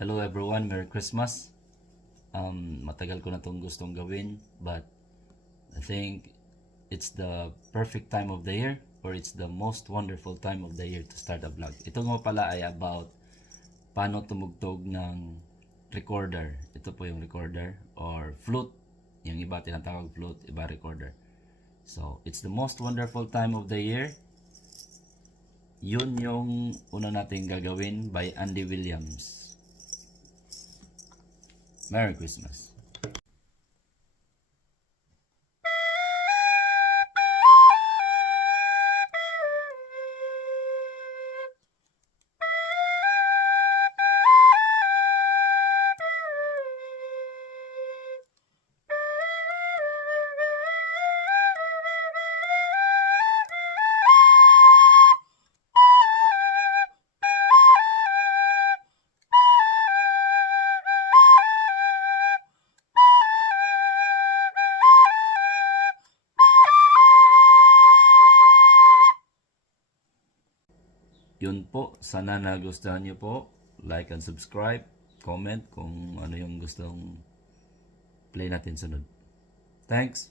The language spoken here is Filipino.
Hello everyone, Merry Christmas. Matagal ko na itong gustong gawin, but I think it's the perfect time of the year, or it's the most wonderful time of the year to start a vlog. Ito nga pala ay about paano tumugtog ng recorder. Ito po yung recorder or flute. Yung iba tinatawag flute, iba recorder. So, it's the most wonderful time of the year. Yun yung una nating gagawin by Andy Williams. Merry Christmas. Yun po, sana nagustuhan nyo po. Like and subscribe, comment kung ano yung gustong play natin sunod. Thanks!